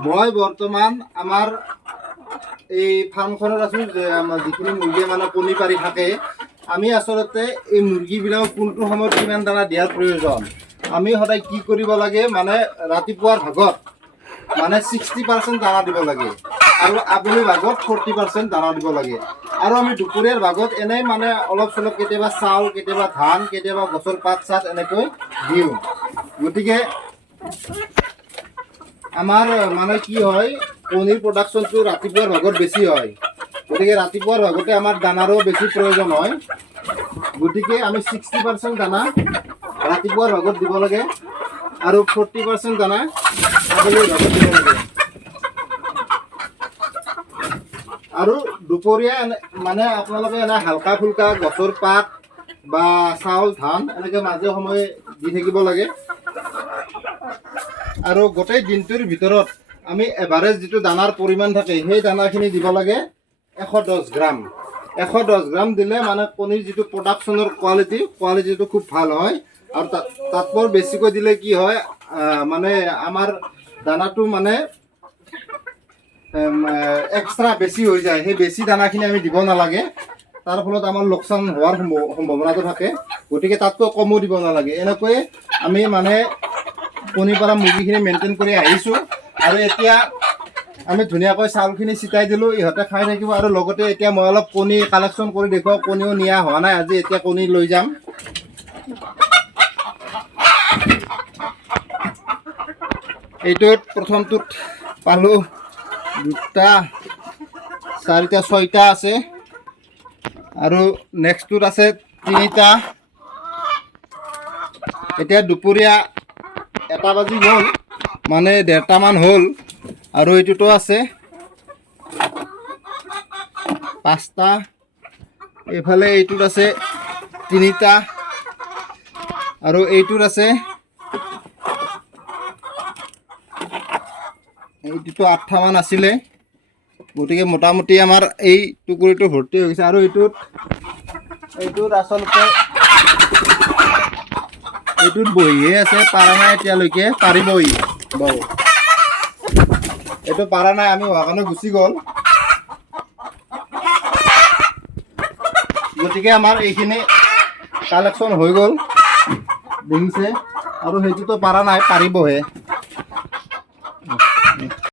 মই বৰ্তমান আমাৰ এই ফাৰ্মখনত আছোঁ যে আমাৰ যিখিনি মুৰ্গীয়ে মানে কণী পাৰি থাকে আমি আচলতে এই মুৰ্গীবিলাকক কোনটো সময়ত কিমান দানা দিয়াৰ প্ৰয়োজন আমি সদায় কি কৰিব লাগে মানে ৰাতিপুৱাৰ ভাগত মানে 60% দানা দিব লাগে আৰু আবেলি ভাগত 40% দানা দিব লাগে আৰু আমি দুপৰীয়াৰ ভাগত এনেই মানে অলপ চলপ কেতিয়াবা চাউল কেতিয়াবা ধান কেতিয়াবা গছৰ পাত চাত এনেকৈ দিওঁ গতিকে আমাৰ মানে কি হয় কণীৰ প্ৰডাকশ্যনটো ৰাতিপুৱাৰ ভাগত বেছি হয় গতিকে ৰাতিপুৱাৰ ভাগতে আমাৰ দানাৰো বেছি প্ৰয়োজন হয় গতিকে আমি 60% দানা ৰাতিপুৱাৰ ভাগত দিব লাগে আৰু 40% দানা আবেলিৰ ভাগত দিব লাগে আৰু দুপৰীয়া মানে আপোনালোকে এনে হালকা ফুলকা গছৰ পাত বা চাউল ধান এনেকৈ মাজে সময়ে দি থাকিব লাগে আৰু গোটেই দিনটোৰ ভিতৰত আমি এভাৰেজ যিটো দানাৰ পৰিমাণ থাকে সেই দানাখিনি দিব লাগে 110 গ্ৰাম 110 গ্ৰাম দিলে মানে কণীৰ যিটো প্ৰডাকশ্যনৰ কোৱালিটিটো খুব ভাল হয় আৰু তাতকৈ বেছিকৈ দিলে কি হয় মানে আমাৰ দানাটো মানে এক্সট্ৰা বেছি হৈ যায় সেই বেছি দানাখিনি আমি দিব নালাগে তাৰ ফলত আমাৰ লোকচান হোৱাৰ সম্ভাৱনাটো থাকে গতিকে তাতকৈ কমো দিব নালাগে এনেকৈয়ে আমি মানে কণী পৰা মুৰ্গীখিনি মেইনটেইন কৰি আহিছোঁ আৰু এতিয়া আমি ধুনীয়াকৈ চাউলখিনি ছিটাই দিলোঁ ইহঁতে খাই থাকিব আৰু লগতে এতিয়া মই অলপ কণী কালেকশ্যন কৰি দেখুৱাওঁ কণীও নিয়া হোৱা নাই আজি এতিয়া কণী লৈ যাম এইটোত প্ৰথমটোত পালোঁ 2টা 4টা 6টা আছে আৰু নেক্সটটোত আছে 3টা এতিয়া দুপৰীয়া 1টা বাজি গ'ল মানে 1:30 মান হ'ল আৰু এইটোতো আছে 5টা এইফালে এইটোত আছে 3টা আৰু এইটোত আছে এইটোতো 8টা মান আছিলে গতিকে মোটামুটি আমাৰ এই টুকুৰিটো ভৰ্তি হৈ গৈছে আৰু এইটোত আচলতে এইটোত বহিয়ে আছে পাৰা নাই এতিয়ালৈকে পাৰিবই বাৰু এইটো পাৰা নাই আমি হোৱা কাৰণে গুচি গ'ল গতিকে আমাৰ এইখিনি কালেকশ্যন হৈ গ'ল দেখিছে আৰু সেইটোতো পাৰা নাই পাৰিবহে